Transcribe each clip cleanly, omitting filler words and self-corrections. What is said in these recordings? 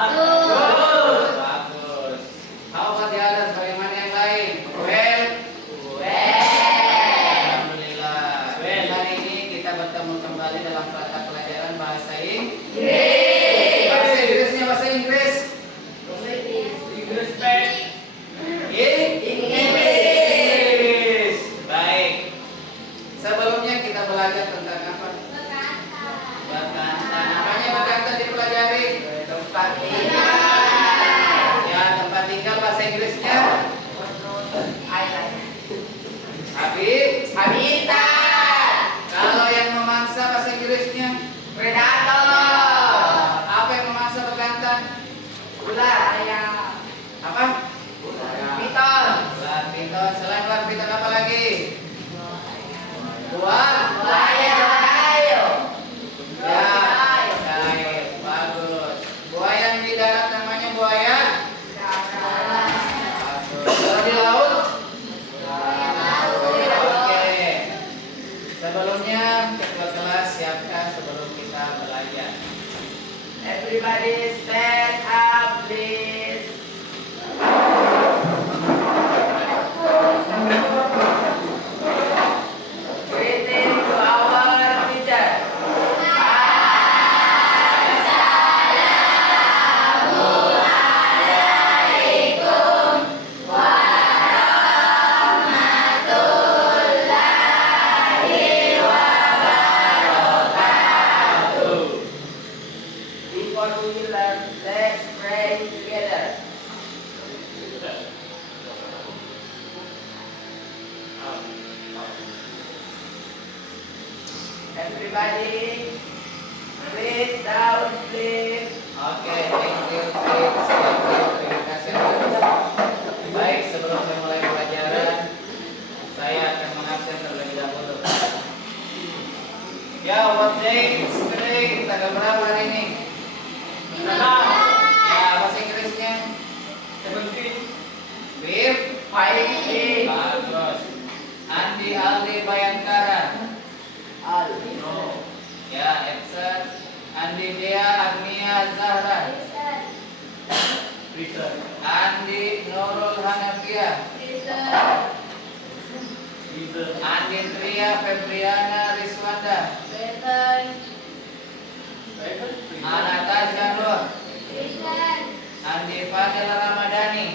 Bagus. How about the others? Bagaimana yang lain? Well. Alhamdulillah. Hari ini kita bertemu kembali dalam mata pelajaran bahasa Inggris. Bahasa Inggrisnya bahasa Inggris. Inggris. Baik. Sebelumnya kita belajar tentang apa? Berkata. Namanya berkata dipelajari. Tempat tinggal. Ya, tempat tinggal bahasa Inggrisnya. Habitat. Kalau yang memangsa bahasa Inggrisnya Predator. apa yang memangsa bekantan? Ular. Ayam. Apa? Piton. Ular piton. Selain ular piton apa lagi? Buaya. Buaya. Ya, baik, bagus. Buaya yang di darat namanya buaya. Bagus. Kalau di laut? Oke. Sebelumnya ketua kelas siapkan sebelum kita belajar. Everybody stand up, please. Greeting to our teacher. Before we learn, let's pray together. Everybody, sit down, please. Oke, thank you, kids. Thank you. Terima kasih. Baik, sebelum memulai pelajaran, saya akan mengabsen terlebih dahulu. Ya, what day is today? Tanggal berapa hari ini? Ya, bahasa Inggrisnya 17. Beef. Fighting. Bagus. Andi Aldi Bayangkara. Ya, Edson. Andi Dea Agnia Zahra. Andi Nurul Hanafiah. Andi Tria Febriana Riswanda. Anastasia Nur. Andi Fadil Ramadhani.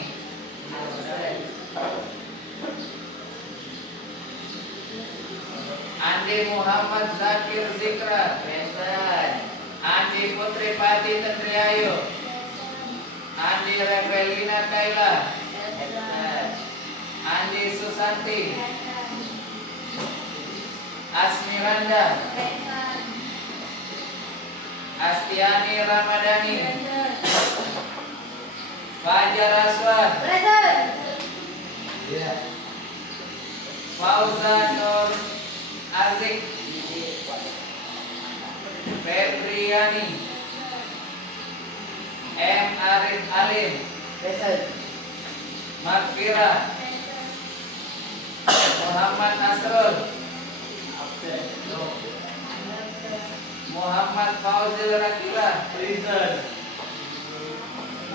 Andi Muhammad Zakir Zikra. Andi Putri Pati Tendriayu. Andi Revelina Kaila. Andi Susanti. Asmiranda. Astiani Ramadhani. Fajar Aswad. Fauzan Nur Azik. Febriani. M. Arif Alim. Makfira. Muhammad Nasrul. Muhammad Fauzil Rakila.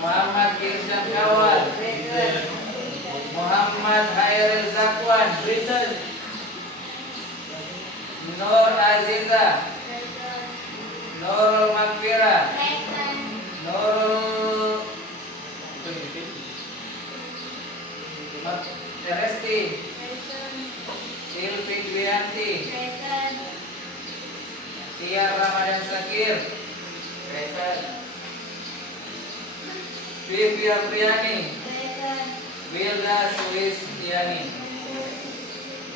Muhammad Irsyad Kawal. Muhammad Hairil Zakwan. Nur Aziza. Nurul Makfira. Nurul Teresti. Silvi Dwianti. Tiar Ramadan Sakir. Vivi Apriani. Wilda Suwistiani.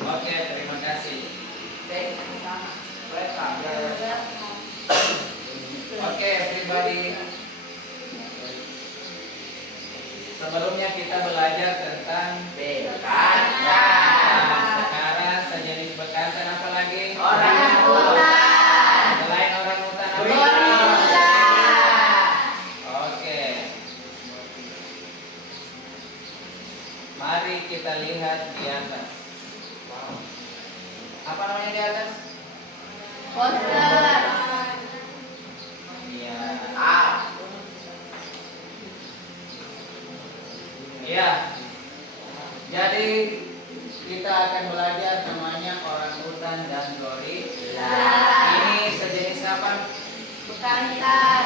Oke, terima kasih. Oke, everybody. Sebelumnya kita belajar tentang Bekantan. sekarang sejenis bekantan apa lagi? Orangutan. Selain orangutan apa? Gorila. Oke. Mari kita lihat di atas. Apa namanya di atas? Poster. Iya. Ya, jadi kita akan belajar namanya orangutan dan gorila. Ini sejenis apa? Bukan ikan.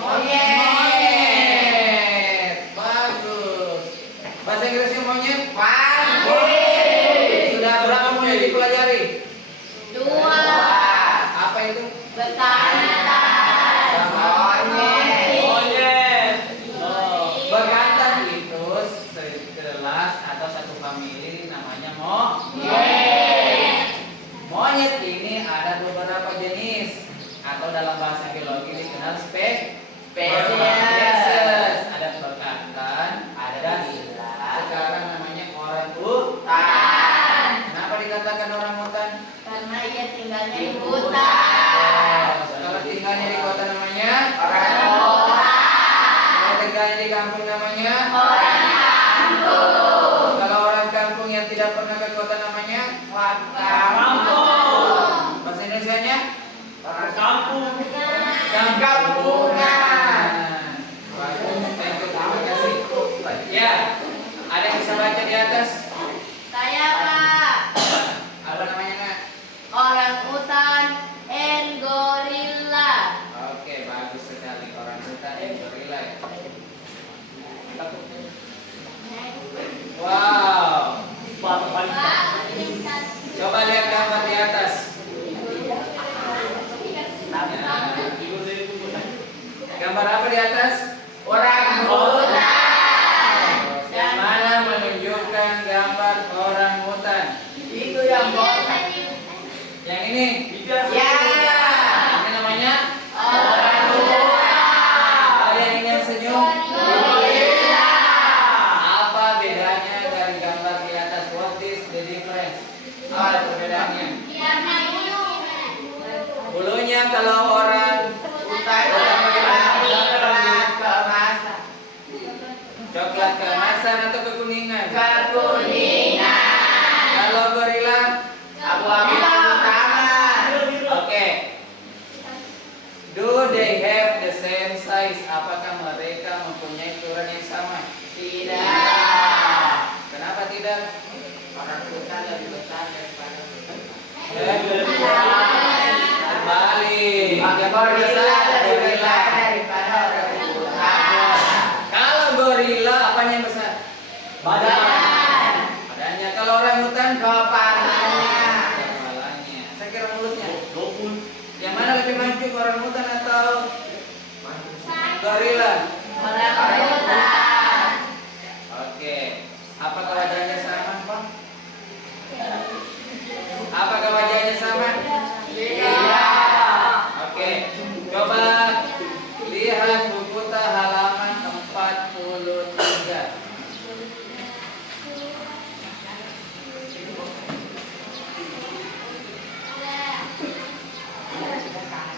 Monyet. Monyet. Bagus. Bahasa Inggrisnya monyet? Monyet. Sudah berapa monyet dipelajari? 2. Apa itu? Bekantan. Monyet. Oh, bekantan itu sekelas atau satu famili namanya monyet. Monyet ini ada beberapa jenis atau dalam bahasa biologi dikenal spesies. Ada bekantan, ada gila. Sekarang namanya orangutan. Kenapa dikatakan orangutan? Karena ia tinggalnya di hutan. Kalau tinggalnya di kota namanya Orangutan. kalau tinggalnya di kampung namanya Orang kampung. kalau orang kampung yang tidak pernah ke kota namanya Kampung. bahasa Indonesianya Orang kampung. kampungan. Thank you, terima kasih. Ya, ada yang bisa baca di atas? Saya Pak. Apa namanya, Nak? Orangutan and gorilla. Oke, bagus sekali. Orangutan dan gorila. Wow. Coba lihat gambar di atas. Gambar apa di atas? Orangutan. Yang mana menunjukkan gambar orangutan? Itu yang Yang ini? Ya. Ini namanya? Orangutan. Yang ini yang senyum? Gorilla. Apa bedanya dari gambar di atas? What is the difference? Apa perbedaannya? Bulunya kalau orang coklat keemasan atau kekuningan? Kalau gorila? Oke. Do they have the same size? Apakah mereka mempunyai ukuran yang sama? Kenapa tidak? Terbalik. Yang besar gorila. Kalau gorila apanya yang besar? Badannya. Kalau orangutan? Kepalanya. Saya kira mulutnya. Yang mana lebih maju, orangutan atau gorila? Oke. Apakah wajahnya sama, Pak? Apakah wajahnya sama? Oke. Coba lihat buku halaman 43.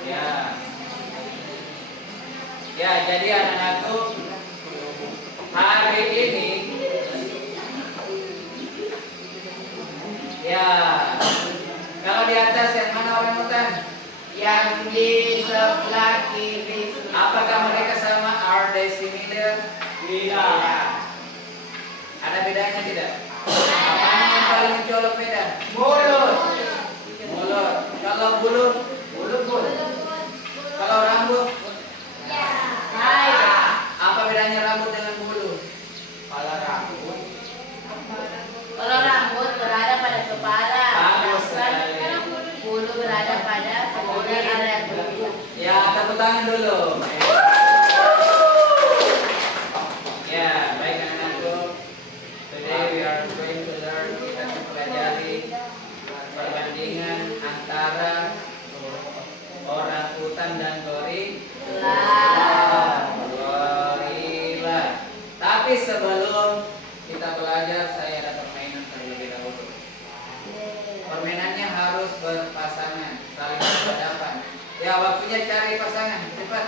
Ya. Ya, jadi anak-anakku hari ini ya. Kalau di atas yang mana orangutan? Yang di sebelah kiri. Apakah mereka sama? Are they similar? Ada bedanya tidak? Apanya yang paling mencolok beda? Mulut. Mulut. Kalau bulu? Kalau rambut? Apa bedanya rambut dengan bulu? Kalau rambut berada pada kepala, Bagus sedangkan sekali. bulu berada pada seluruh area tubuh. Ya, tepuk tangan dulu. Ya, baik anak-anakku. Today we are going to learn, kita mempelajari perbandingan antara orangutan dan gorila. Tapi sebelum kita belajar, saya ada permainan terlebih dahulu. Permainannya harus berpasangan, saling berhadapan. Ya, waktunya cari pasangan, cepat.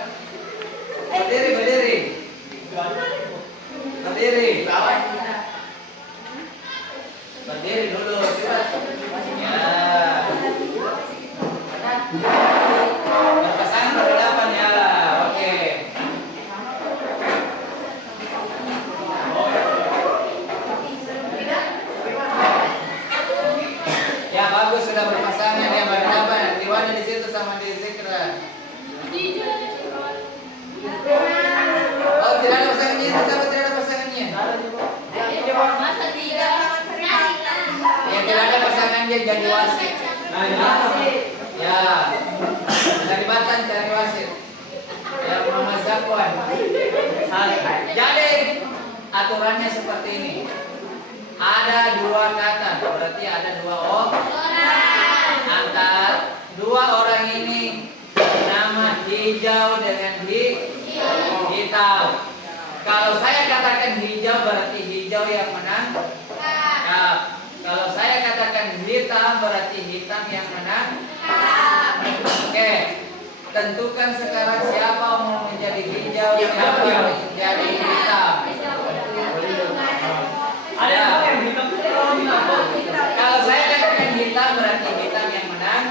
jadi wasit. Ya, dari Batan cari wasit. Ya, Muhammad Zakwan. Jadi aturannya seperti ini. Ada dua kata, berarti ada dua orang. Antar dua orang ini nama hijau dengan hitam. Kalau saya katakan hijau berarti hijau yang menang. Nah, kalau saya katakan hitam berarti hitam yang menang. Oke, tentukan sekarang siapa mau menjadi hijau, siapa yang menjadi hitam. Ada. Kalau saya katakan hitam berarti hitam yang menang.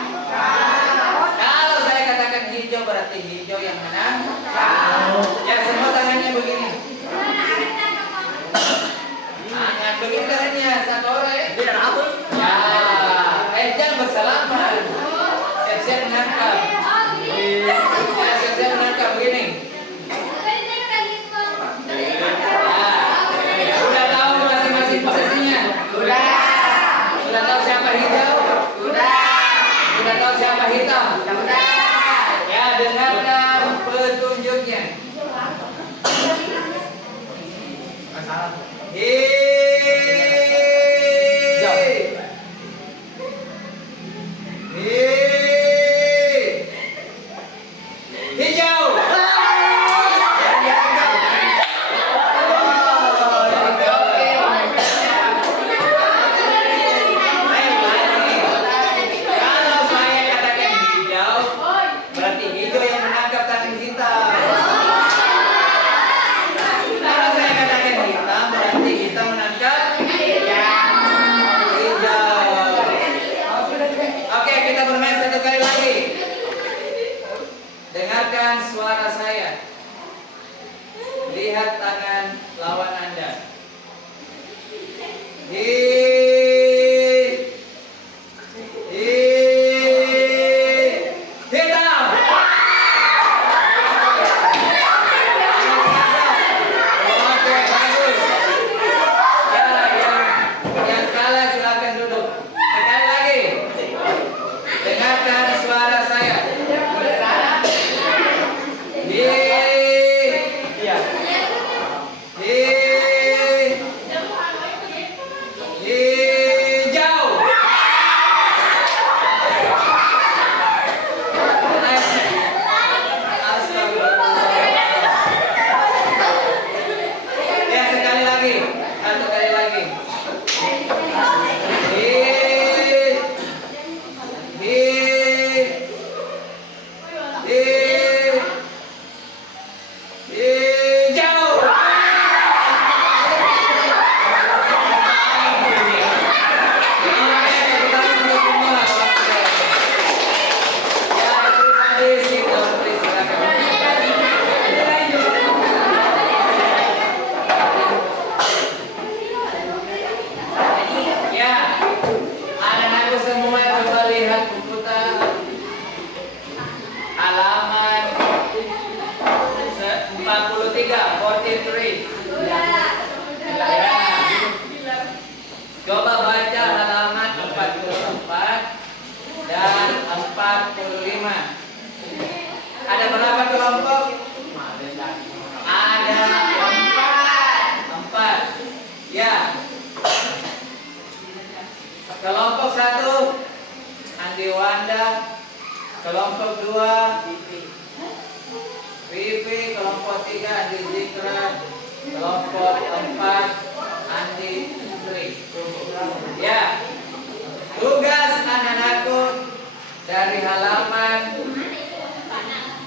Kalau saya katakan hijau berarti hijau yang menang. Ya, semua tangannya begini. Angkat begini tangannya, satu orang ya. Ya, jangan bersalaman. Siap-siap menangkap. Ya, siap-siap menangkap begini. Ya, sudah tahu masing-masing posisinya? Sudah tahu siapa hijau? Sudah tahu siapa hitam? Ya, dengarkan petunjuknya. Hijau. Kalau saya katakan hijau, berarti hijau yang menangkap tangan hitam. Kalau saya katakan hitam, berarti hitam menangkap hijau. Oke, kita bermain satu kali lagi. Dengarkan suara saya. Lihat tangan lawan Anda. Hitam. Oke, bagus. Ya, yang kalah silakan duduk. Sekali lagi. Dengarkan suara saya. Hijau. Ya, sekali lagi. Satu kali lagi. Hijau. Ya, anak-anakku semua coba lihat buku halaman 43. Coba baca halaman 44 dan 45. Ada berapa kelompok? Ada 4. Ya. Kelompok 1 Andi Wanda, kelompok 2 Vivi, kelompok 3 Andi Zikra, kelompok 4 Andi Sri. Ya. Tugas anak-anakku dari halaman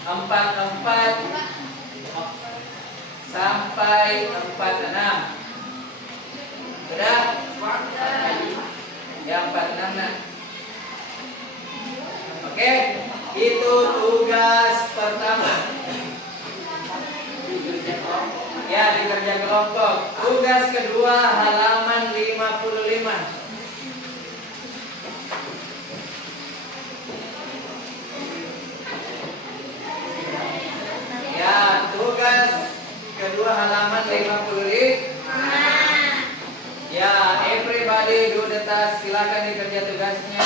44 sampai 46. Sudah? Ya, 46 nah. Oke, itu tugas pertama. Ya, di kerja kelompok. Tugas kedua halaman 55. Ya, tugas kedua halaman 55. Ya, everybody do the task. Silakan dikerja tugasnya.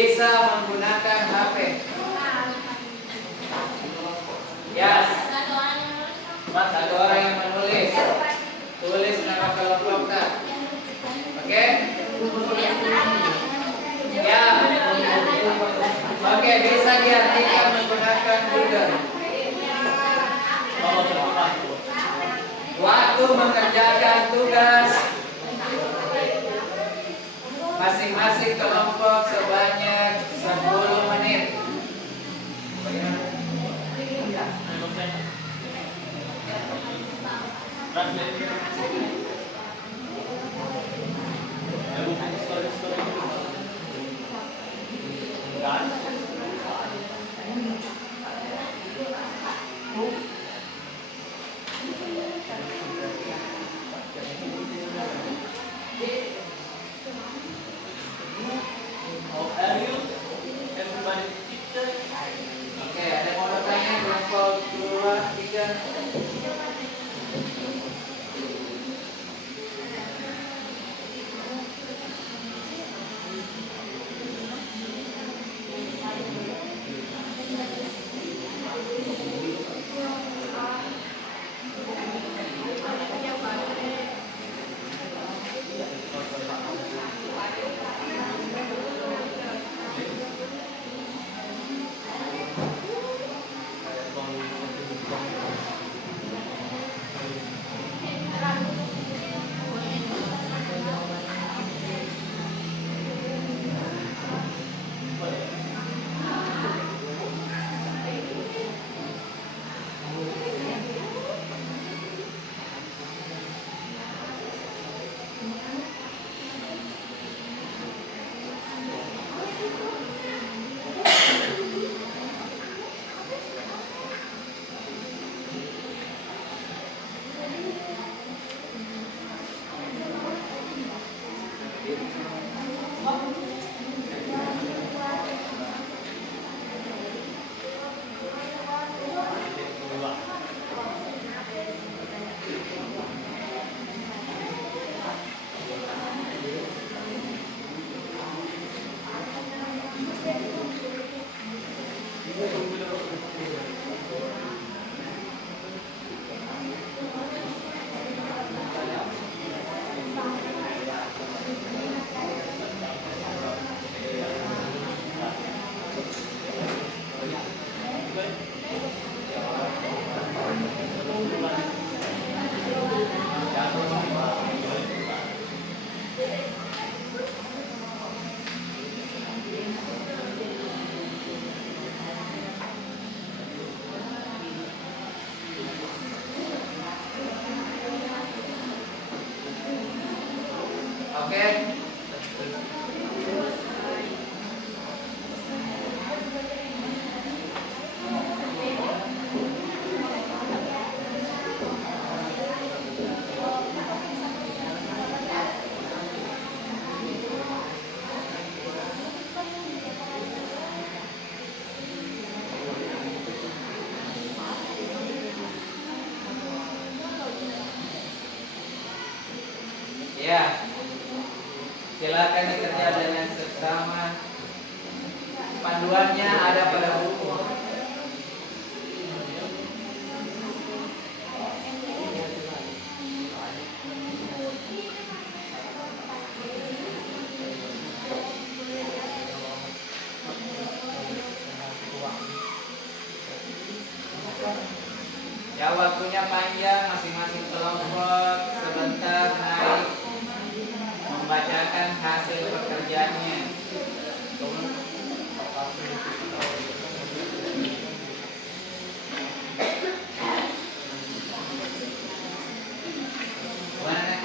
bisa menggunakan HP? Yes. Satu orang yang menulis. Tulis nama kelompoknya. Oke? Ya. Oke, bisa diartikan menggunakan Google. Waktu mengerjakan tugas masing-masing kelompok sebanyak 10 menit. Oke, ada yang mau bertanya kelompok 2, 3? Oke. Ya. Silakan dikerja dengan seksama. Panduannya ada pada buku. Ya, waktunya panjang, masing-masing kelompok sebentar naik membacakan hasil pekerjaannya. Mana?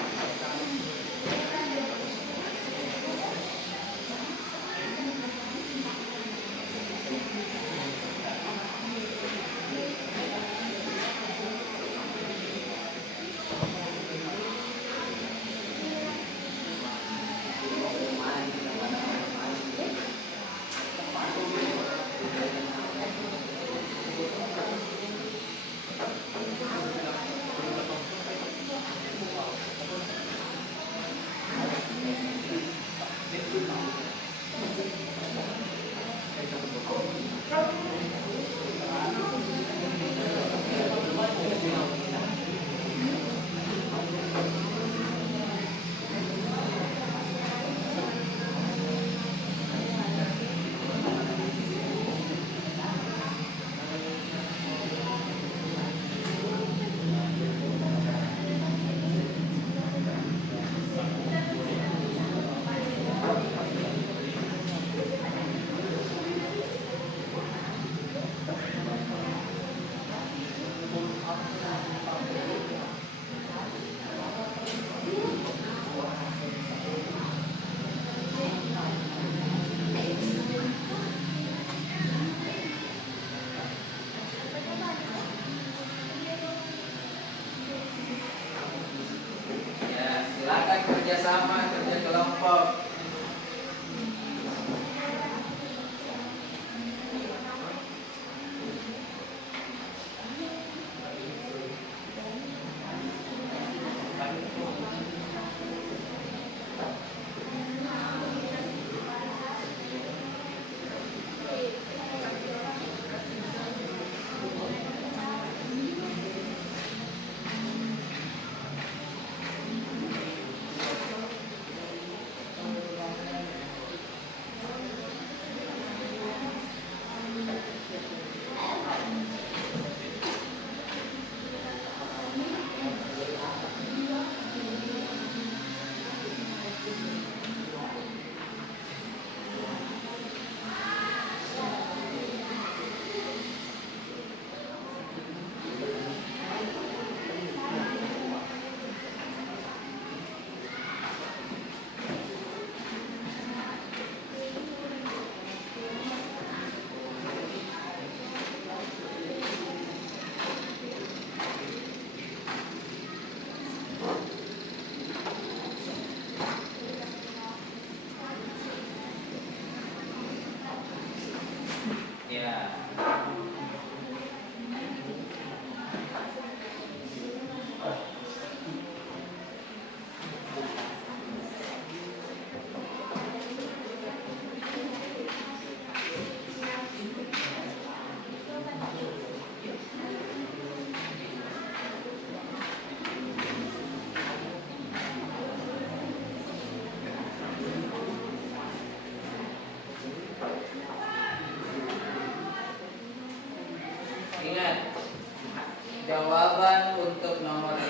Jawaban untuk nomor 5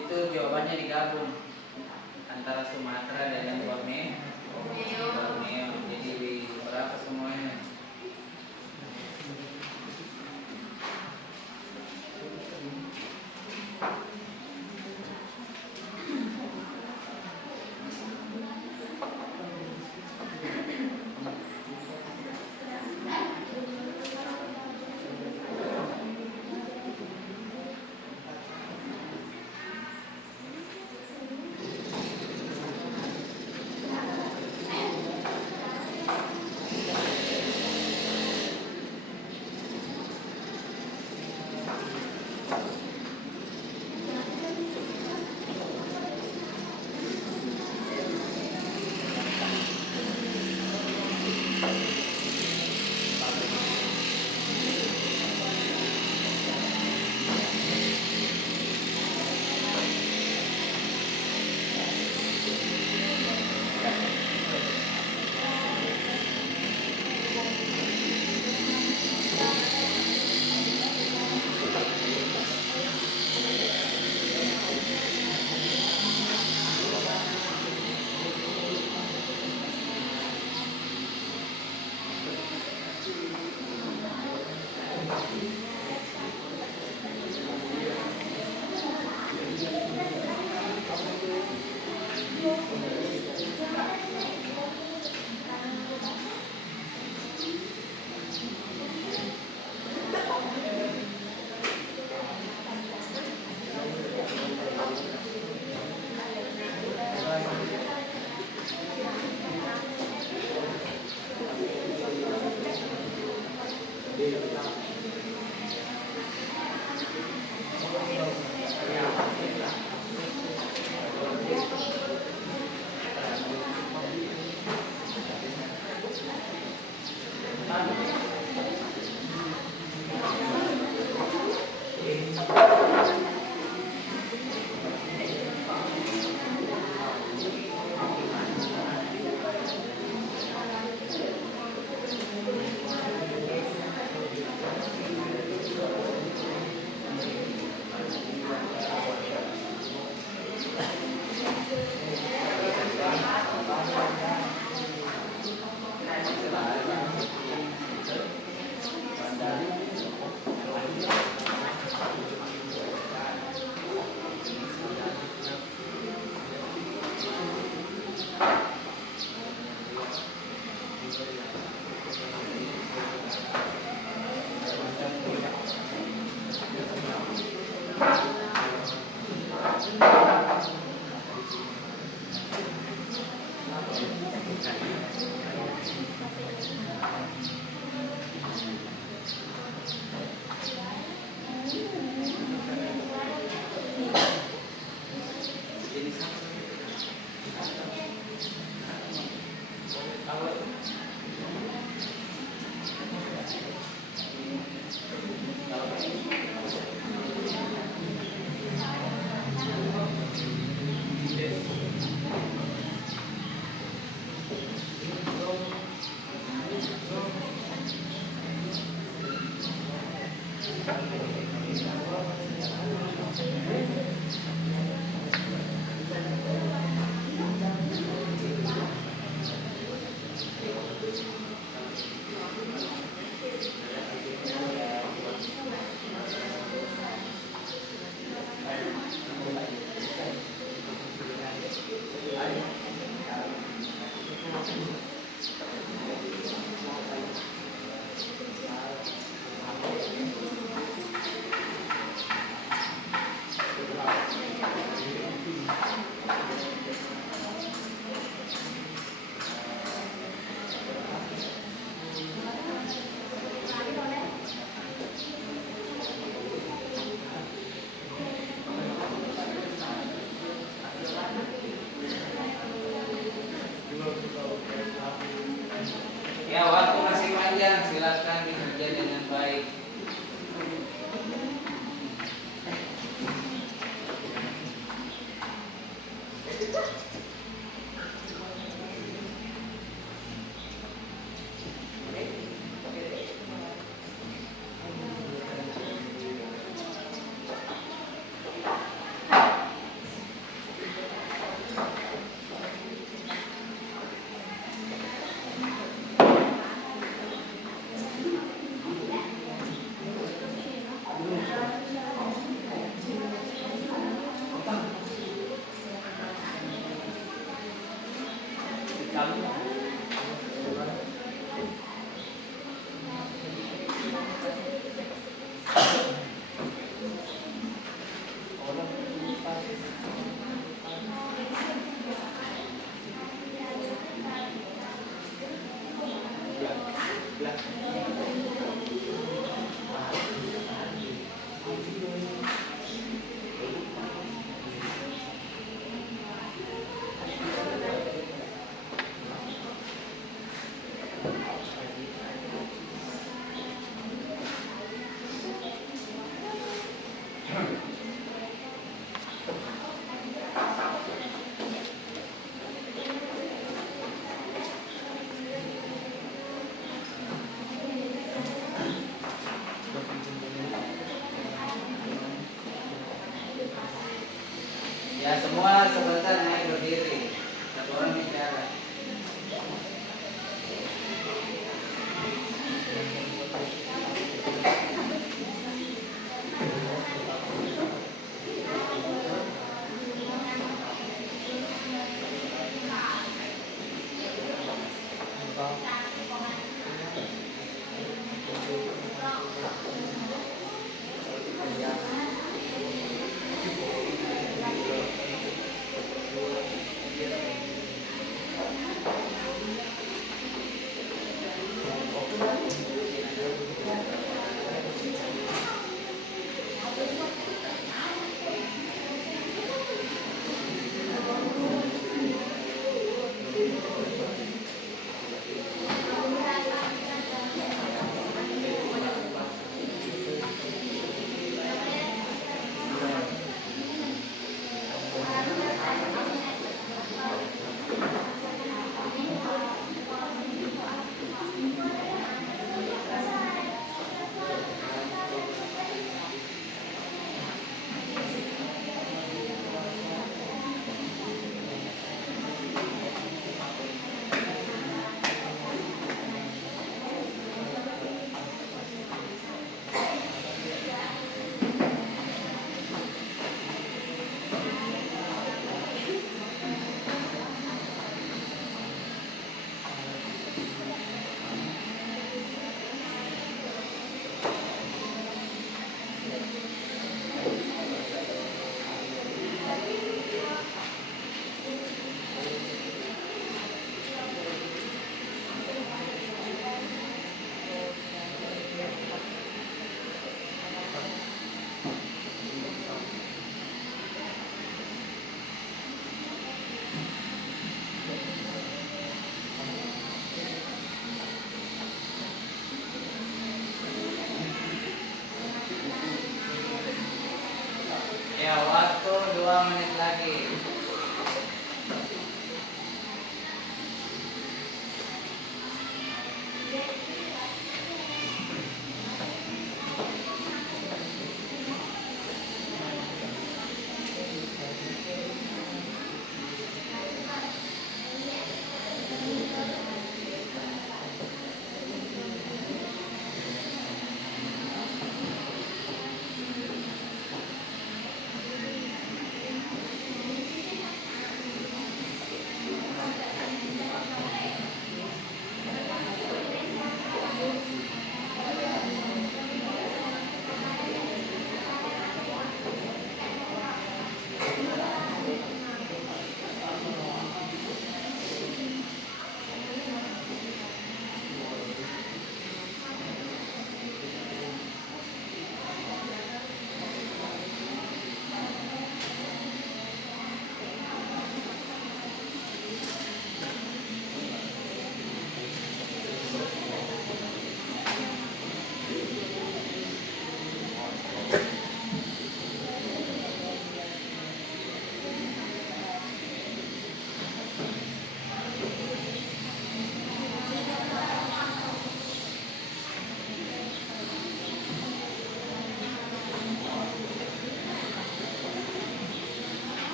itu jawabannya digabung antara Sumatera dan Borneo. Jadi berapa semuanya? Ya, waktu masih panjang, silakan dikerjakan dengan baik. Semua sebentar naik berdiri. Satu orang bicara. Ya, waktu 2 menit lagi.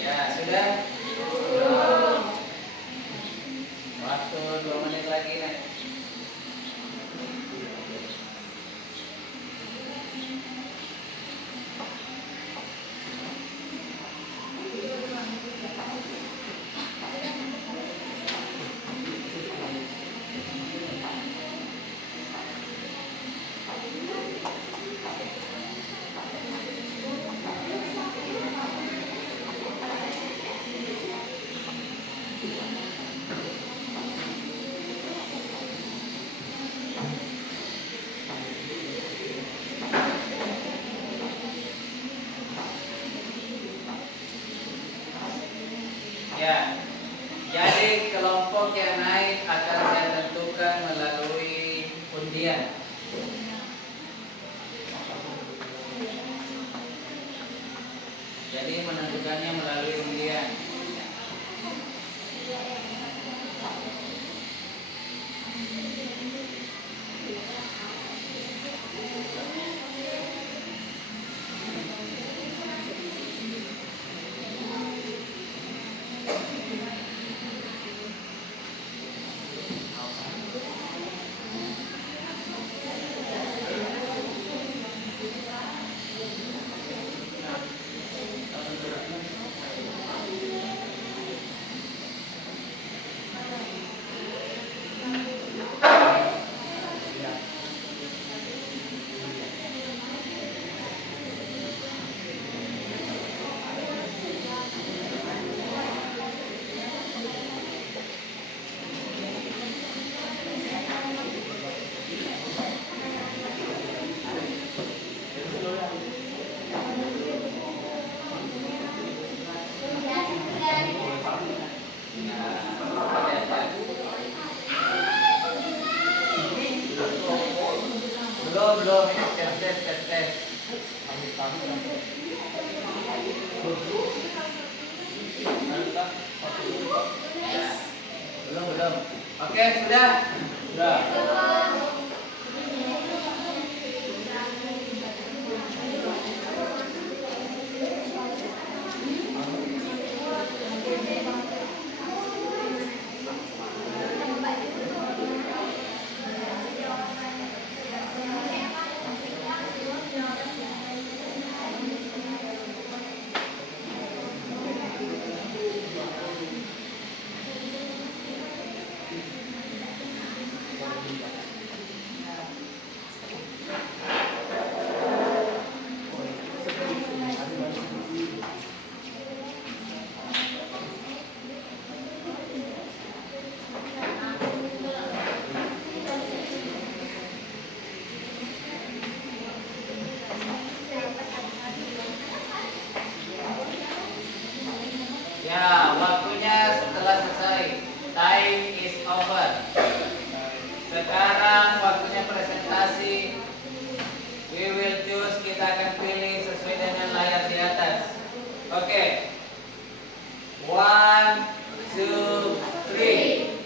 Ya, sudah. Waktu 2 menit lagi nih. Ya, jadi kelompok yang naik akan saya tentukan melalui undian. Jadi menentukannya melalui undian. belum ini tes. Ya. Belum. Oke, sudah. Ya, waktunya setelah selesai. Time is over. Sekarang waktunya presentasi. We will choose, kita akan pilih sesuai dengan layar di atas. Oke. 1, 2, 3.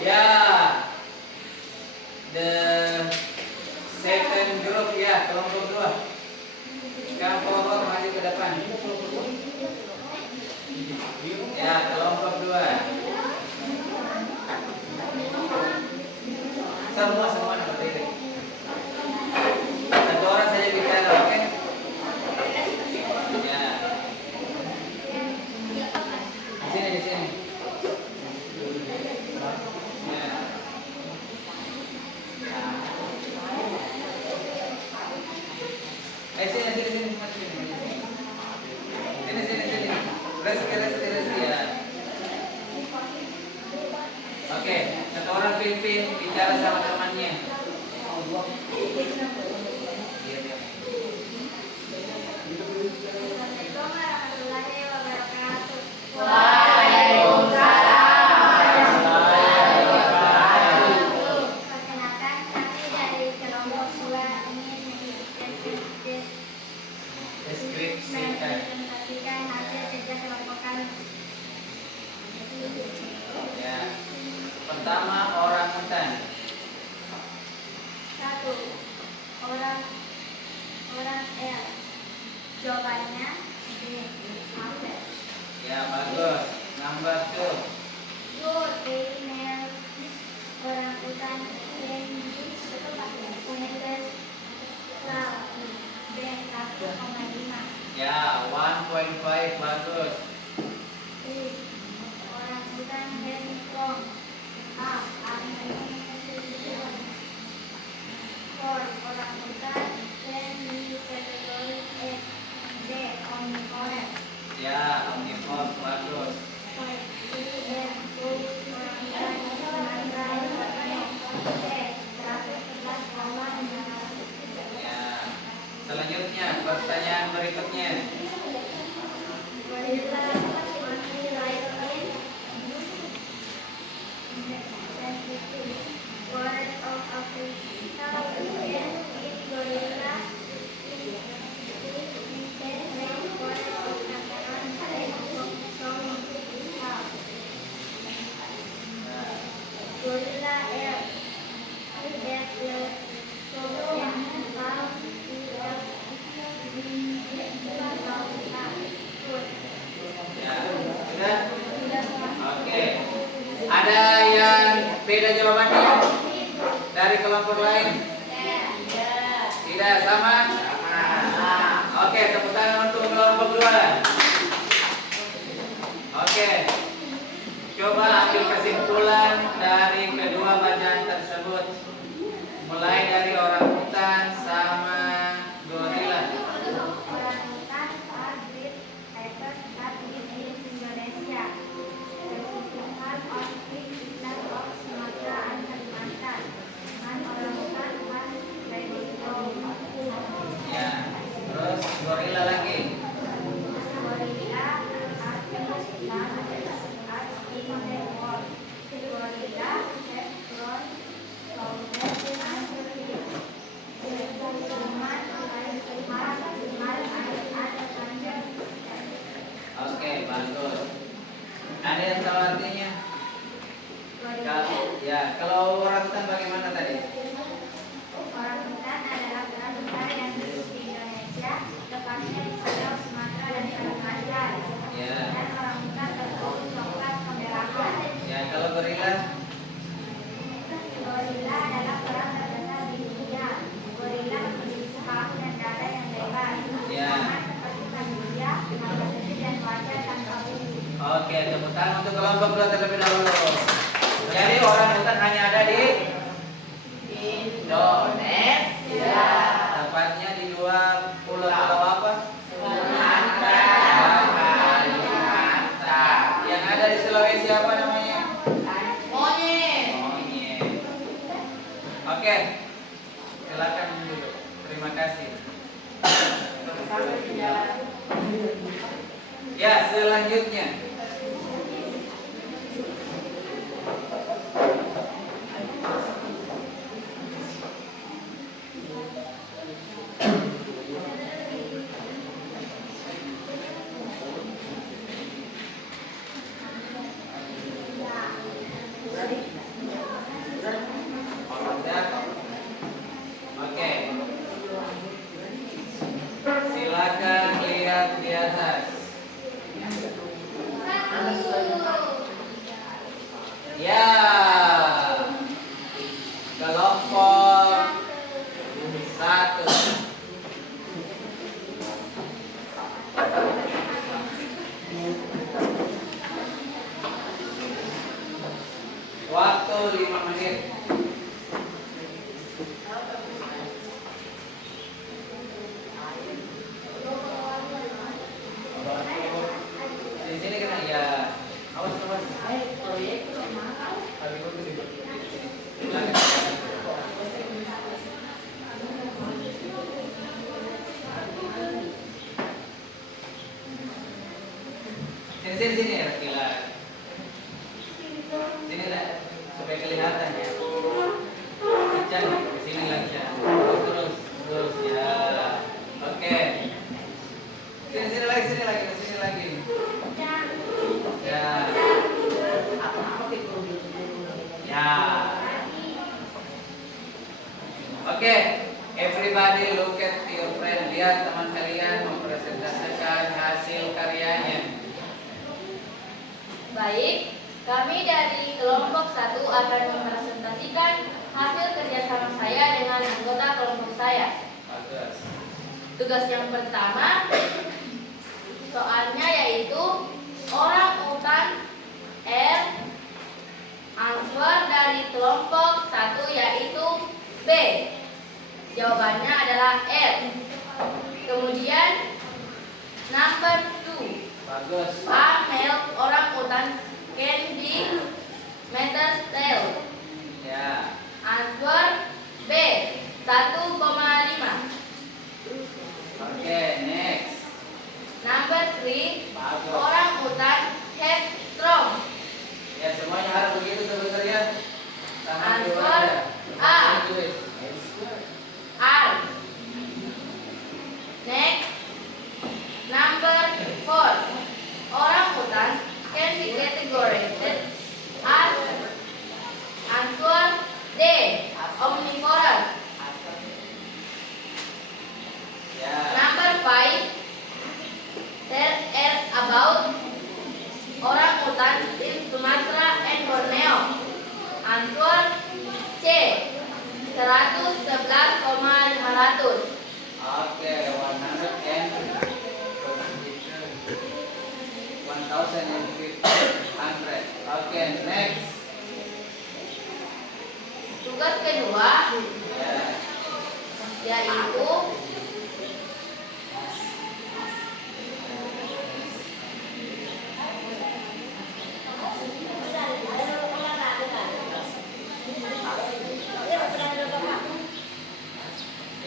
Ya. The second group ya, kelompok 2. Come forward, maju ke depan. Ya, kelompok 2. Semua nak berdiri. Satu orang saja bicara, oke? Ya. Di sini. Ya. Sini. Resi ya. Oke, satu orang pimpin bicara sama temannya. Ya. Pertama, orang hutan. 1. Orang L. Jawabannya D. Apel. Ya, bagus. Number 2. Good. Female. Orang hutan can use connected cloud. D. 1,5. Ya, 1.5 bagus. 3. Orang hutan can from up. 4. Orang hutan can use category X. D. Omnivorous. Ya, omnivore bagus. 5. Orang hutan Sumatera Borneo. D. 111,6. Ya. Selanjutnya, pertanyaan berikutnya. Gorilla only live in forest of Africa. Can eat gorilla in forest of Cameroon and some South. Gorilla air that will so yang found Ya, sudah? Oke. Ada yang beda jawabannya dari kelompok lain? Tidak sama? Oke, tepuk tangan untuk kelompok 2. Oke. Coba ambil kesimpulan dari kedua bacaan tersebut. Mulai dari orang hutan sama gorila. Orang hutan are great hikers that live in Indonesia. The Sisingan of Island of Sumatra and Kalimantan. And orang hutan are very strong. Ya. Terus gorila lagi. Gorilla are selanjutnya. Oke. Silakan lihat di atas. Ya. Kelompok 1. Waktu 5 menit. Di sini kena ya. Awas awas. Sini ya, gila. Sini lah, supaya kelihatan ya. Kencang, ke sini lagi ya. Terus ya. Oke. Sini lagi, ke sini lagi. Ya. Ya. Oke, everybody look at your friend. Lihat teman kalian mempresentasikan hasil karyanya. Baik, kami dari kelompok 1 akan mempresentasikan hasil kerjasama saya dengan anggota kelompok saya. Bagus. Tugas yang pertama, soalnya yaitu orang utan R. Answer dari kelompok 1 yaitu B. Jawabannya adalah R. Kemudian number 2. Bagus. A male orang utan candy meter tail. Ya. Answer B 1,5. Oke, next. Number 3 Bagus. orang utan have strong. Ya, semuanya harus begitu sebenarnya. Tangan Answer dua aja. A. Tulis. R. Next. Number 4 orang utan can be categorized as answer D omnivorous. Ya. Number 5 there are about orang utan in Sumatra and Borneo. Answer C 111,500. Oke, 1,500. Oke, next. Tugas kedua Ya. yaitu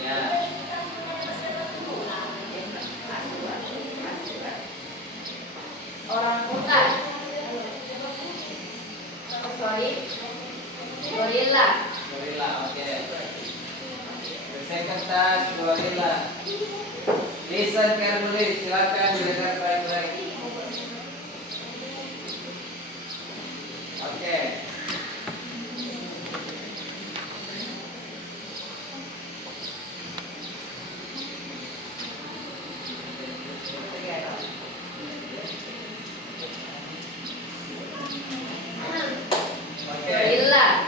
Ya. orang utan. Gorilla. Gorilla, oke. The second task, gorilla. Listen carefully, silakan dengar baik-baik. Oke. Gorilla.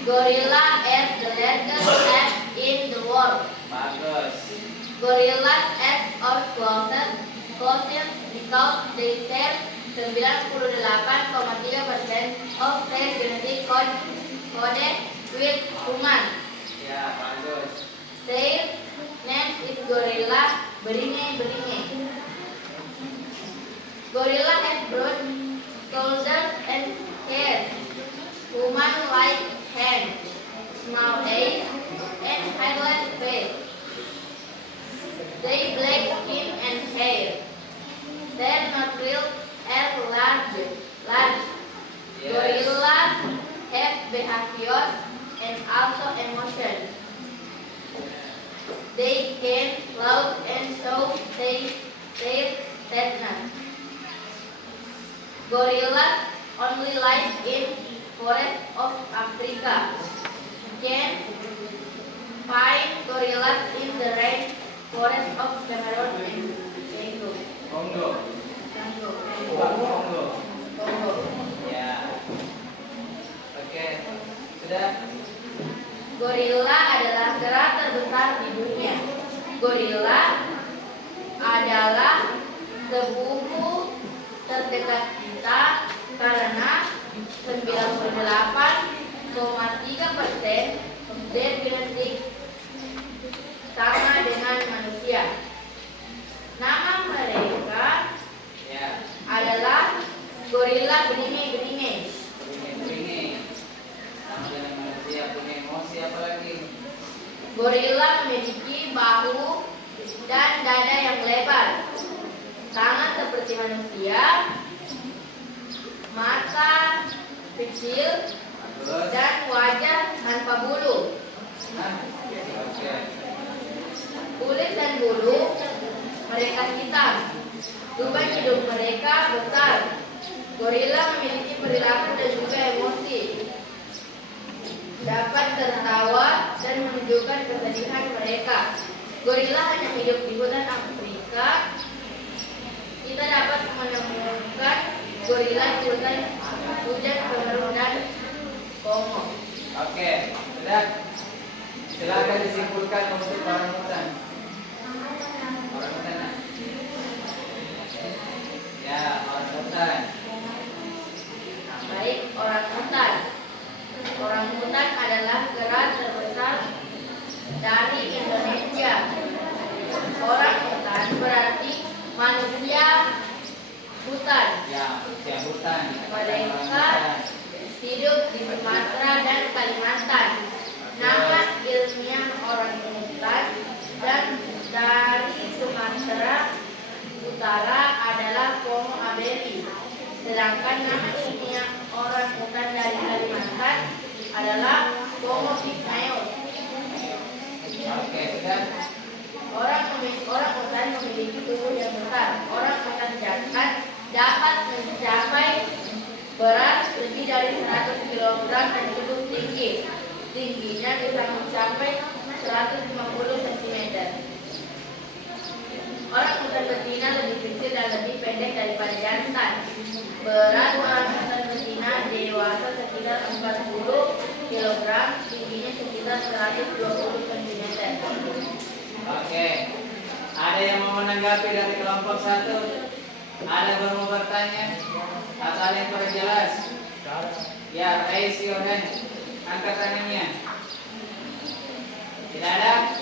Gorilla is the largest ant in the world. Bagus. Gorillas act or closest because they share 98,3% of their genetic code with human. Ya, bagus. Their name is gorilla beringe. Gorilla has broad shoulders and hair, human-like hands, small eyes, and hairless face. They black skin and hair. Their Gorillas only live in forests of Africa. Can find gorillas in the rain forest of Cameroon and Congo. Kongo. Congo. Kongo. Congo. Ya. Oke. Sudah. Gorila adalah kera terbesar di dunia. Gorila adalah sepupu terdekat kita karena 98,3% their genetik sama dengan manusia. Nama mereka Ya. adalah gorila beringin-beringin. Beringin. Sama dengan manusia punya emosi apalagi. Gorila memiliki bahu dan dada yang lebar, tangan seperti manusia, mata kecil, Terus. dan wajah tanpa bulu. Nah. Oke. Kulit dan bulu mereka hitam. Lubang hidung mereka besar. Gorila memiliki perilaku dan juga emosi. Dapat tertawa dan menunjukkan kesedihan mereka. Gorila hanya hidup di hutan Afrika. Kita dapat menemukan gorila di hutan hujan Cameroon dan Kongo. Oke. Sudah. Silakan disimpulkan untuk orang hutan. Orang hutan. Ya, orang hutan. Baik, orang hutan. Orang hutan adalah kera terbesar dari Indonesia. Orang hutan berarti manusia hutan. Ya, manusia hutan. Mereka hidup di Sumatera dan Kalimantan. Nama ilmiah orang hutan dan dari Sumatera Utara adalah Homo abeli. Sedangkan nama ilmiah orang hutan dari Kalimantan adalah Homo pygmaeus. Oke, sudah. Orang hutan memiliki tubuh yang besar. Orang hutan jantan dapat mencapai berat lebih dari 100 kg dan cukup tinggi. Tingginya bisa mencapai 150 cm. Orang hutan betina lebih kecil dan lebih pendek daripada jantan. Berat orang hutan betina dewasa sekitar 40 kg, tingginya sekitar 120 cm. Oke. Ada yang mau menanggapi dari kelompok 1? Ada yang mau bertanya? Atau ada yang perjelas? Ya, raise your hand. Angkat tangannya. Tidak ada?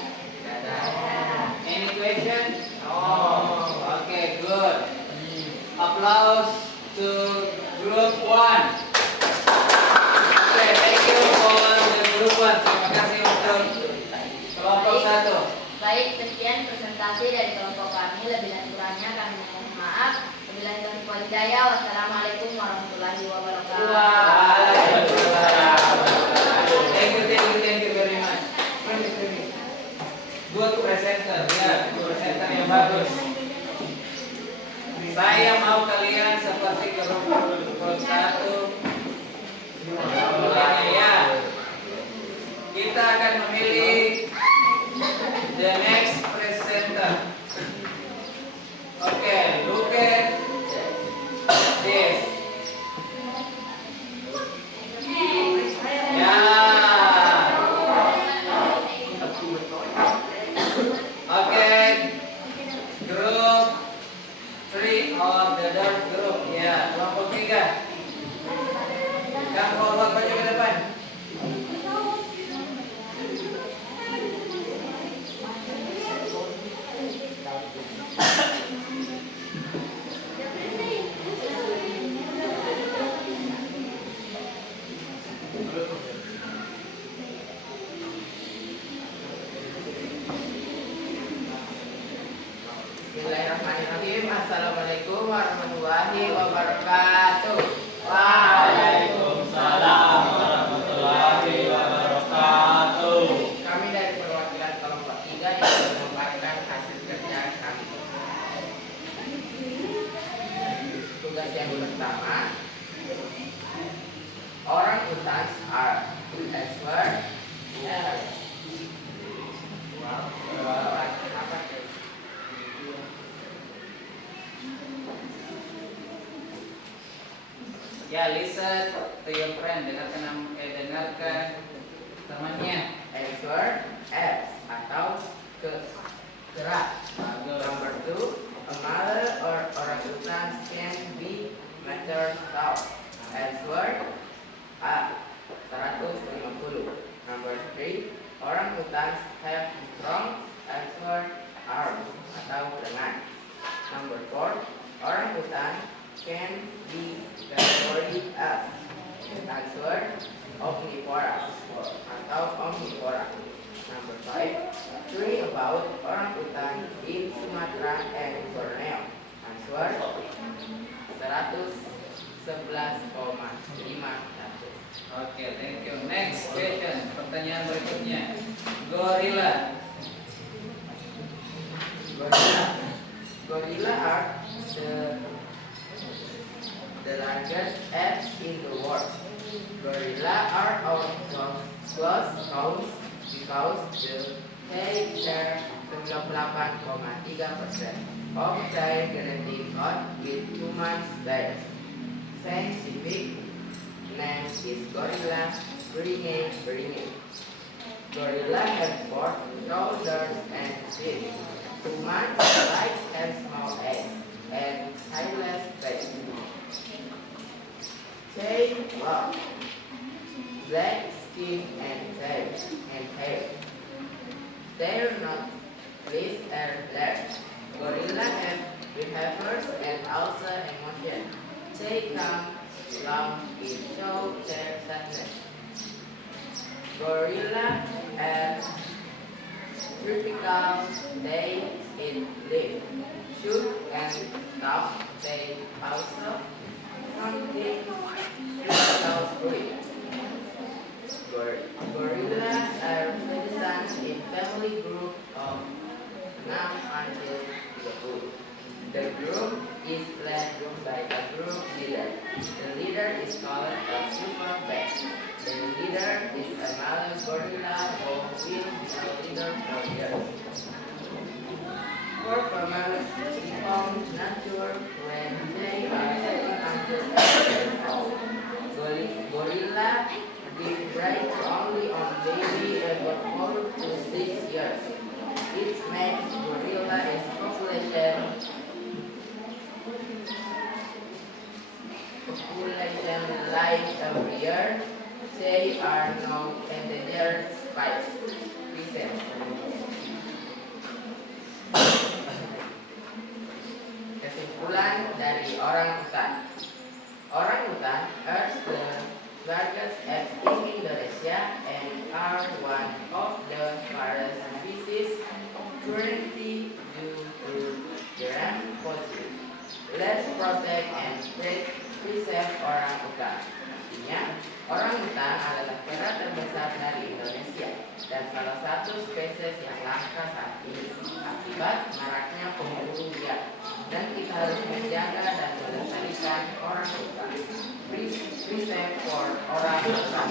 Any question? Oh, okay, good. Applause to group 1. Okay, thank you for the group 1. Terima kasih untuk kelompok 1. Baik, sekian presentasi dari kelompok kami. Lebih dan kurangnya kami mohon maaf. Wabillahi taufiq wal hidayah. Wassalamualaikum warahmatullahi wabarakatuh. Thank you very much. Good presenter, ya, presenter yang bagus. Saya mau kalian seperti kelompok 1. Mulanya ya. Kita akan memilih the next presenter. Okay, look at this. Ya. Okay. Group 3 or the third group. Ya, kelompok 3. Come forward, maju ke depan. Bismillahirrahmanirrahim. Assalamualaikum warahmatullahi wabarakatuh. Waalaikumsalam warahmatullahi wabarakatuh. Kami dari perwakilan kelompok 3 yang memaparkan hasil kerjaan kami. Tugas yang pertama, Ya, listen to your friend. Dengarkan temannya. Answer F atau gerak. Bagus. Number 2, a mother or orangutan can be measured tall. Answer A 150. Number 3, orangutans have strong answer arms atau lengan. Number 4, orangutan can be categorized as answer omnivora atau omnivora. Number 5, theory about orangutan in Sumatra and Borneo. Answer 111,5. Oke, thank you. Next question. Pertanyaan berikutnya. Gorilla. Gorilla are the largest apes in the world. Gorilla are our close cousins because they share 98,3% of their genetic code with human beings. Scientific name is gorilla bringing. Gorilla have 4 shoulders and feet. Humans like and small eggs and tailless face. They have black skin and hair. Their nose are black. Gorilla have behaviors and also emotion. They come along in show their sadness. Gorilla have vertical, they eat leaf, shoot and talk. They also something physical fruit. Gorillas are citizens in family group of 9 until 10. The group is led by a group leader. The leader is called a superbag. The leader is a male gorilla who will be the leader for years. Performers become mature when they are 7 years old. Gorilla give birth only on baby about 4 to 6 years. It makes gorilla is population like every year. They are now endangered species. Kesimpulan dari orangutan. Orangutan are the largest apes in Indonesia and are one of the rarest species currently due to their poaching. Let's protect and preserve orangutan. Artinya, orangutan adalah kera terbesar dari Indonesia dan salah satu spesies yang langka saat ini akibat maraknya pemburu liar. Dan kita harus menjaga dan melestarikan orangutan. Preserve for orangutan.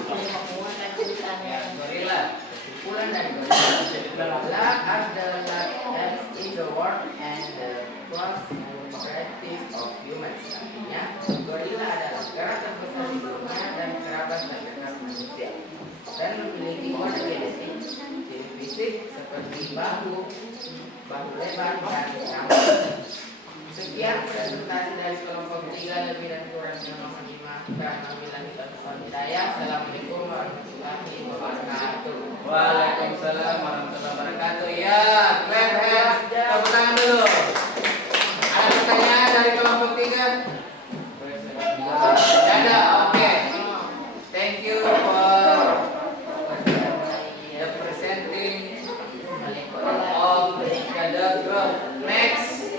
Ya, gorilla. Kesimpulan dari gorilla adalah apes in the world and the close relative of humans. Artinya, gorilla adalah kera terbesar di dunia dan kerabat terdekat manusia dan memiliki kode genetik ciri fisik seperti bahu lebar dan rambut. Sekian presentasi dari kelompok 3 lebih dan kurangnya mohon dimaafkan. Wabillahi taufiq wal hidayah. Assalamualaikum warahmatullahi wabarakatuh. Waalaikumsalam warahmatullahi wabarakatuh. Ya, clap hands. Tepuk tangan dulu. Ada pertanyaan dari kelompok 3? Ada, oke. Thank you for the presenting of the group. Next,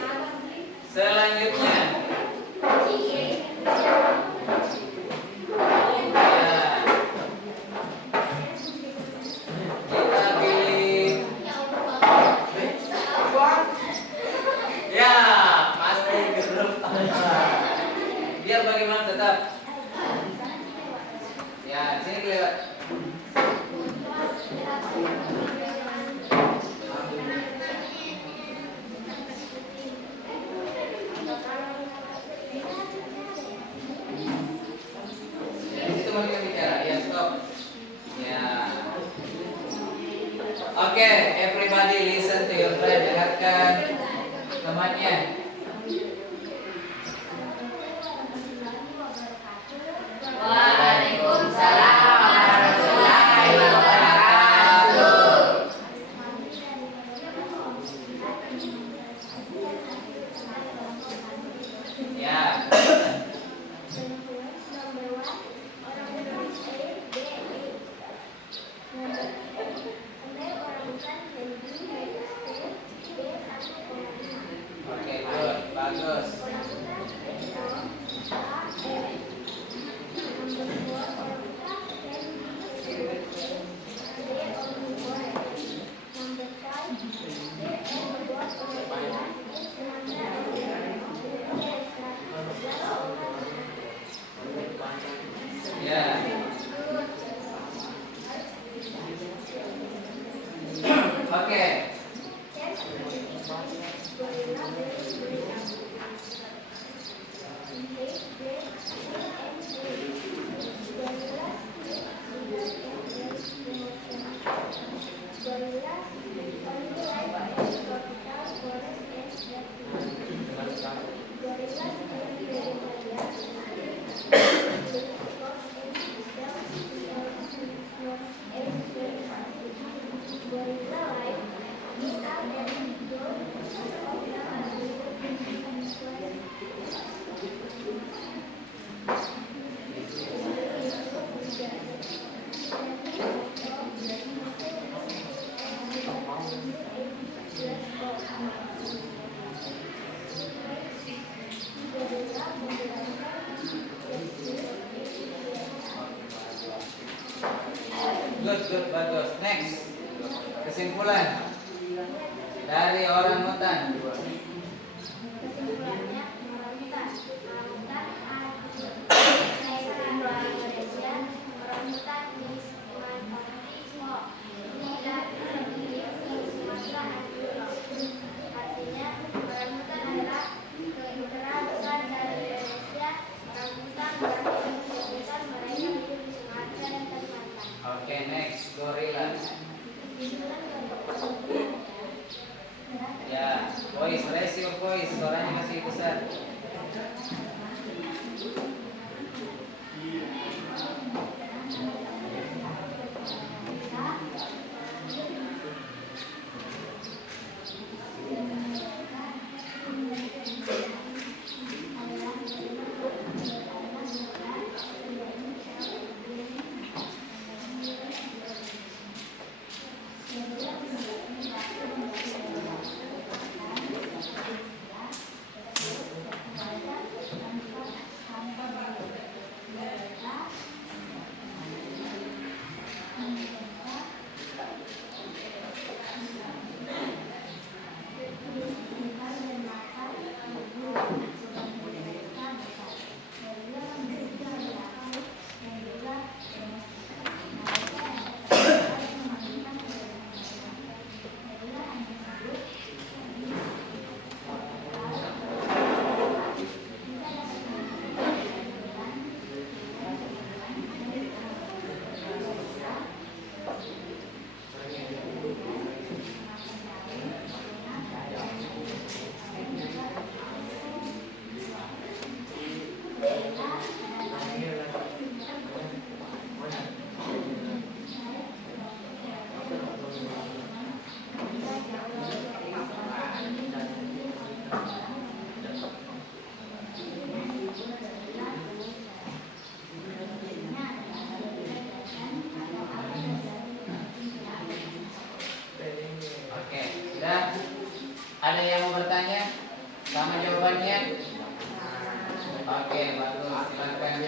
selanjutnya. Kita pilih everybody listen to your friend. Dengarkan temannya. Waalaikumsalam warahmatullahi wabarakatuh. Ya. Oke, good. Bagus. Ya. Oke. Good, bagus. Next. Kesimpulan dari orangutan. Kesimpulannya, orangutan jenis Mantatismo tidak terlihat di Sumatera dan Pulau. Artinya, orangutan adalah keindahan besar dari Indonesia. Orangutan berarti kebiasaan mereka hidup di Sumatera dan Kalimantan. Oke, next. Gorila. Ya, voice, raise your voice. Suaranya masih besar. Oke, sudah. Ada yang mau bertanya sama jawabannya? Oke, bagus. Silakan.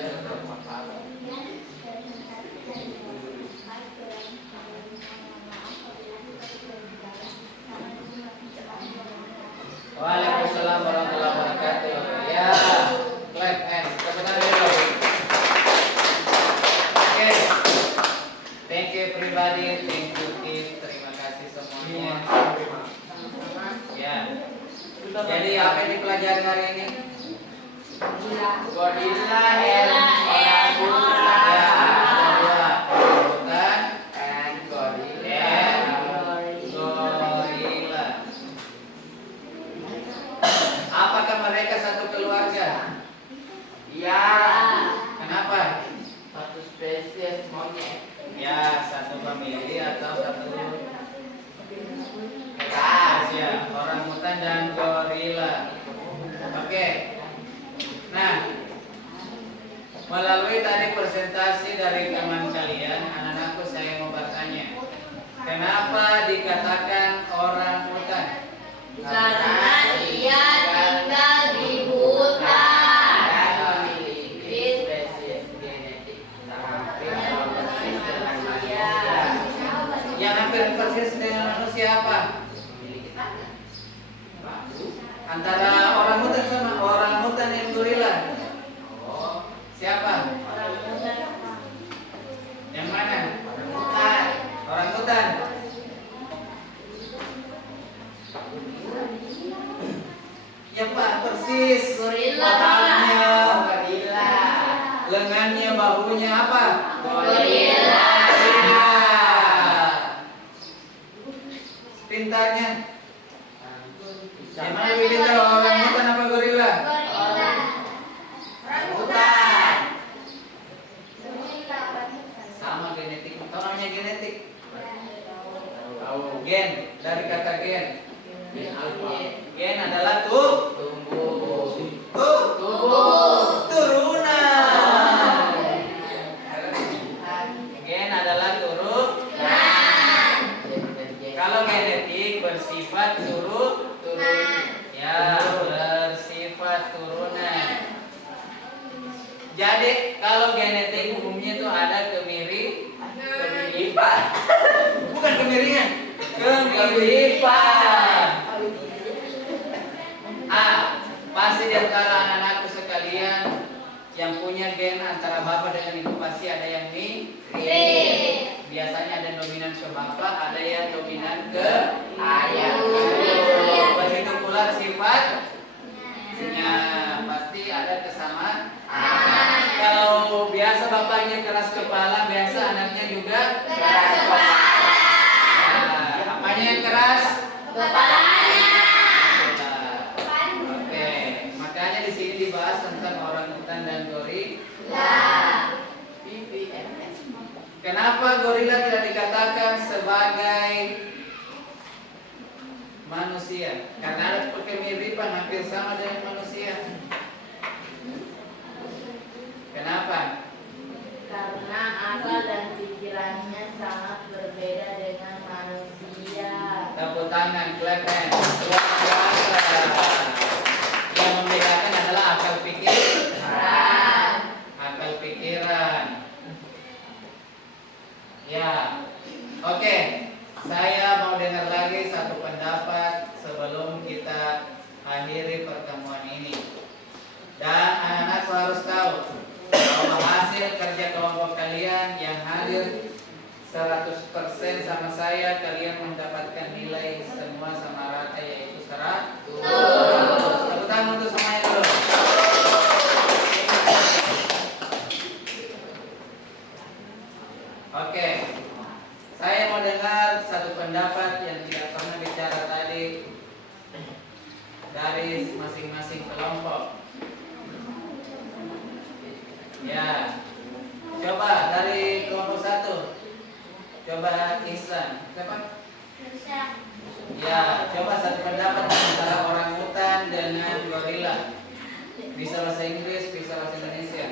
Waalaikumsalam warahmatullahi wabarakatuh. Ya, clap hands. Tepuk tangan dulu. Oke. Thank you everybody. Thank you Kim. Terima kasih semuanya. Ya. Jadi apa yang dipelajari hari ini? Gorilla and orangutan. Ya, ada dua. Orangutan and gorilla. presentasi dari teman kalian, anak-anakku saya mau bertanya. Kenapa dikatakan orang hutan? Karena ia tinggal di hutan. Dan memiliki spesies genetik hampir persis dengan manusia. Yang hampir persis dengan manusia apa? Memiliki tangan, bahu, Antara orang hutan sama orang hutan yang gorila. oh, Siapa? Orang hutan. Yang mana? orang hutan. Orang hutan. Ya Pak, persis. Gorila. Otaknya, Gorila. lengannya, bahunya apa? Gorila. Gorila. Pintarnya. Yang mana lebih pintar, orang hutan apa gorila? Gorila. Orang hutan. Sama genetik. Tahu namanya genetik? Tahu. Gen, dari kata gen. Gen alfa. Gen adalah Tumbuh. turunan. Gen adalah kalau genetik bersifat turun. Ya, bersifat turunan. Jadi kalau genetik umumnya itu ada kemiripan. Bukan kemiringan, kemiripan. Pasti di antara anak-anakku sekalian yang punya gen antara bapak dengan ibu pasti ada yang mirip. Biasanya ada dominan ke bapak, ada yang dominan ke Ayah. begitu pula sifatnya pasti ada kesamaan. Kalau biasa bapaknya keras kepala, biasa anaknya juga Keras kepala. Nah, apanya yang keras? Kepalanya. Oke, makanya di sini dibahas tentang orang hutan dan gorila. BBMS. Kenapa gorila tidak dikatakan sebagai manusia? Karena ada kemiripan hampir sama dengan manusia. Kenapa? Karena akal dan pikirannya sangat berbeda dengan manusia. Tepuk tangan, clap-hand. Luar biasa. Yang membedakan adalah akal pikiran. Akal pikiran. Ya, oke. Saya mau dengar lagi satu pendapat sebelum kita akhiri pertemuan ini. Dan anak-anak harus tahu bahwa hasil kerja kelompok kalian yang hadir 100% sama saya, kalian mendapatkan nilai semua sama rata yaitu 100. Tepuk tangan untuk semuanya dulu. Oke, saya mau dengar satu pendapat yang tidak pernah bicara tadi dari masing-masing kelompok. Ya, coba dari kelompok 1. Coba Ihsan. Siapa? Ya, coba satu pendapat antara orang hutan dengan gorila. Bisa bahasa Inggris, bisa bahasa Indonesia.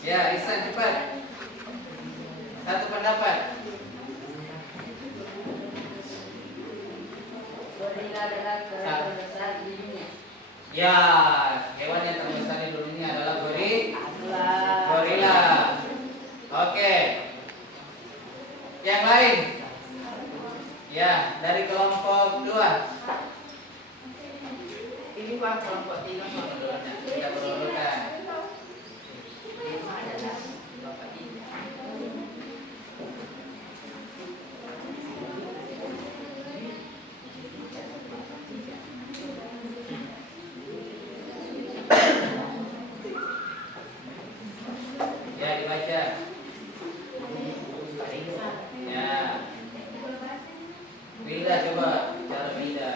Ya, Ihsan cepat. Satu pendapat. Gorila adalah hewan terbesar di dunia. Ya, hewan yang terbesar di dunia adalah gorila. Oke. Yang lain? Ya, dari kelompok 2. Ini Pak kelompok 3 Pak. Kita berurutan. Lima adalah Bapak Ida. Ya, dibaca. Ya. Wilda, coba cara Wilda.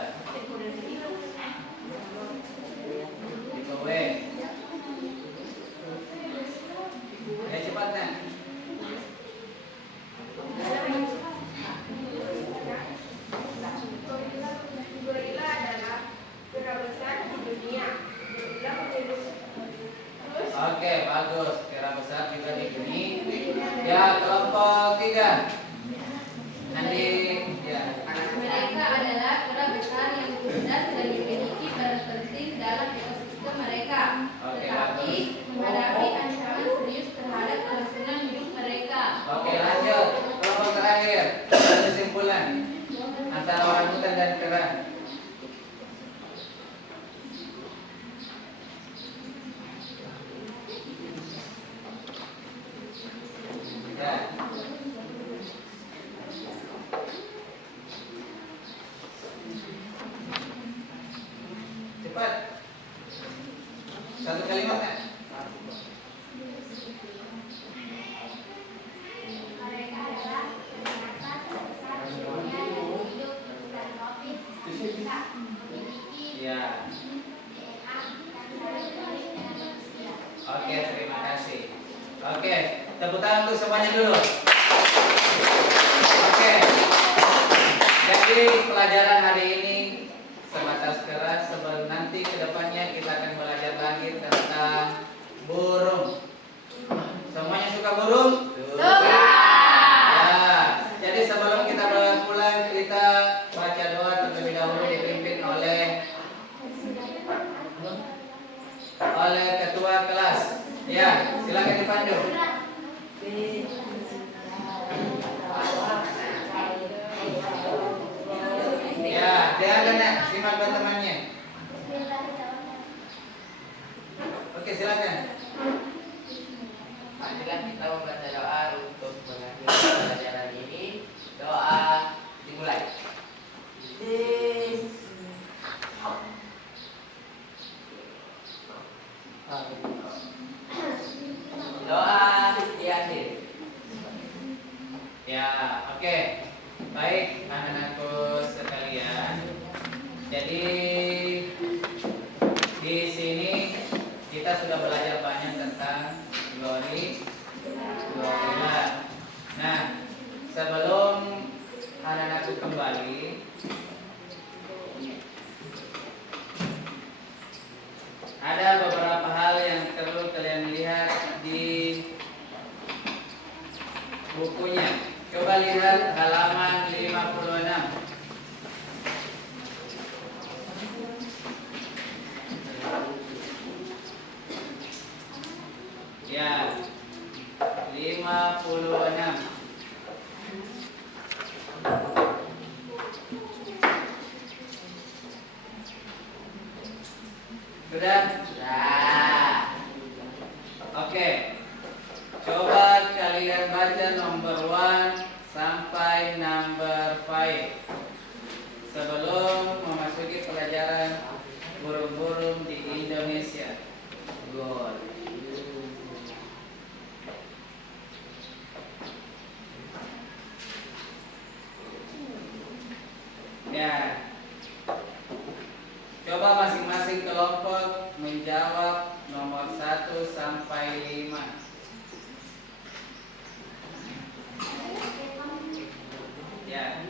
kan? Andi, ya. Mereka adalah kera besar yang cerdas dan memiliki peran penting dalam ekosistem mereka. Oke, Tetapi bagus. menghadapi ancaman serius terhadap kelangsungan hidup mereka. Oke, lanjut. Kelompok terakhir. Ada kesimpulan antara orang hutan dan kera. Ya. Cepat. Satu kalimat kan? Mereka adalah binatang terbesar di dunia yang hidup di hutan tropis bisa memiliki Ya. DNA yang saling mirip dengan manusia. Oke, terima kasih. Oke, tepuk tangan untuk semuanya dulu. Oke. Jadi pelajaran hari ini sebatas keras. Sebelum nanti kedepannya kita akan belajar lagi tentang burung. Semuanya suka burung? Suka. Ya. Jadi sebelum kita pulang kita baca doa terlebih dahulu dipimpin oleh ketua kelas. Ya, silakan dipandu. Ya, dia kena simak temannya. Oke, silakan. Marilah kita membaca doa untuk mengakhiri pelajaran ini. Doa dimulai. Doa diakhiri. Ya, oke. Baik, anak-anakku sekalian. Jadi di sini kita sudah belajar banyak tentang gorila. Nah, sebelum anak-anakku kembali, ada beberapa hal yang perlu kalian lihat di bukunya. Coba lihat halaman 56. Ya, 56. Sudah? Nah, Oke. Coba kalian baca nomor 1 sampai number 5 sebelum memasuki pelajaran burung-burung di Indonesia. good. Ya. Coba masing-masing kelompok menjawab nomor 1 sampai 5. Ya.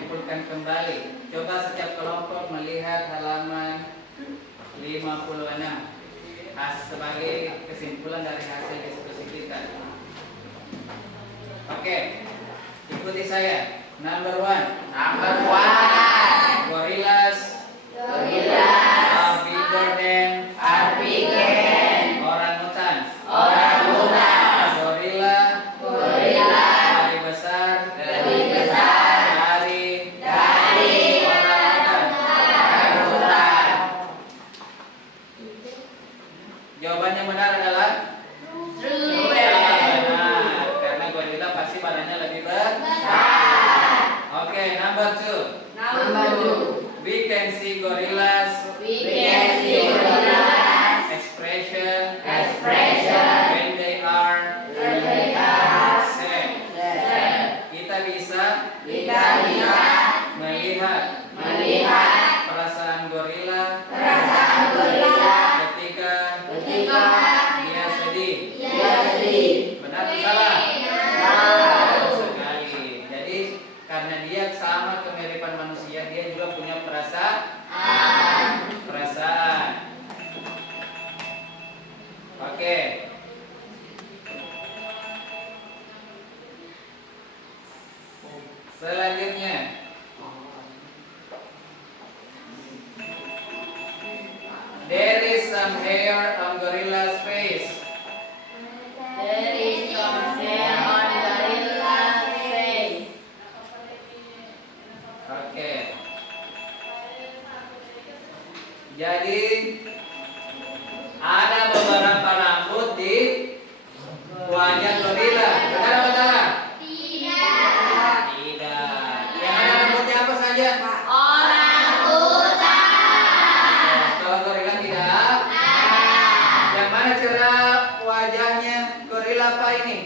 menyimpulkan kembali. Coba setiap kelompok melihat halaman 56 sebagai kesimpulan dari hasil diskusi kita. Oke, ikuti saya. Number one. Gorillas are bigger than orangutan. Gorila lebih besar dari orangutan. Jawabannya benar adalah benar, karena gorila pasti badannya lebih besar. Oke, number two. We can see gorillas expression when they are sad. Kita bisa melihat perasaan gorila ketika dia sedih. Benar atau salah? Benar sekali. Jadi karena dia sama kemiripan manusia, dia juga punya perasaan. Oke. Selanjutnya, there is some hair on gorilla's face. Oke. Jadi ada beberapa rambut di wajah gorila. Benar atau salah? Tidak. Yang ada rambutnya apa saja? Kalau gorila tidak. Yang mana cara wajahnya gorila apa ini?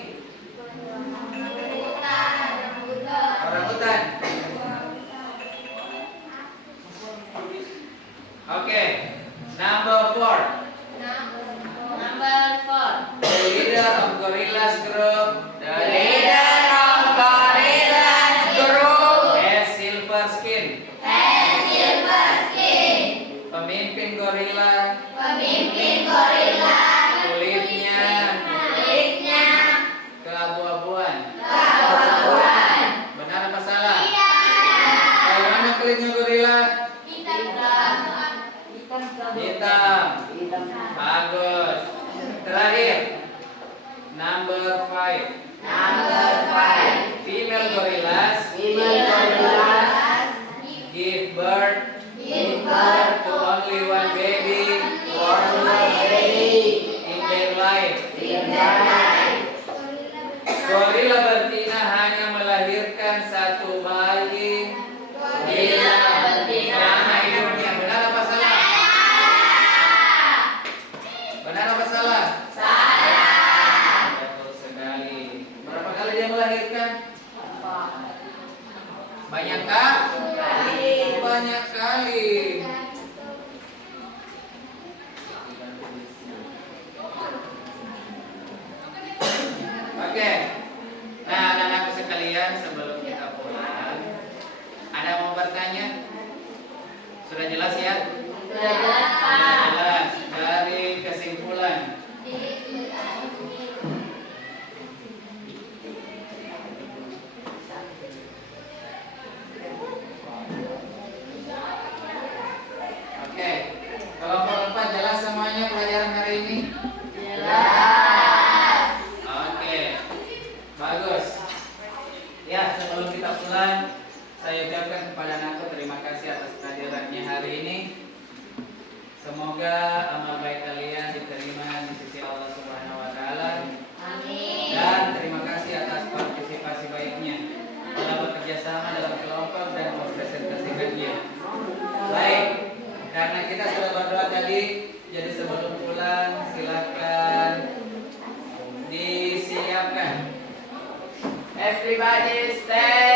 Orangutan. Oke. Number four. The leader of gorillas group. Has silver skin. Pemimpin gorila. Kulitnya keabu-abuan. Benar apa salah? Bagaimana kulitnya gorila? Hitam. Bagus. Terakhir. Number five. Female gorillas give birth to only one baby in their life. Gorila betina hanya melahirkan satu bayi selama hidupnya. Benar apa salah? Benar apa salah? Betul sekali. Berapa kali dia melahirkan? Banyak kah? Banyak kali. Oke. Nah, anak-anak sekalian, sebelum kita pulang, ada yang mau bertanya? Sudah jelas ya? Sudah jelas. Dari kesimpulan. Oke. Kelompok 4 jelas semuanya pelajaran hari ini? Oke. Bagus. Ya, sebelum kita pulang, saya ucapkan kepada anakku terima kasih atas kehadirannya hari ini. Semoga amal baik kalian diterima di sisi Allah Subhanahu wa taala. Dan terima kasih atas partisipasi baiknya dalam bekerja sama dalam kelompok dan mempresentasikannya. Baik, karena kita sudah berdoa tadi, jadi sebelum pulang silakan disiapkan. Everybody stand.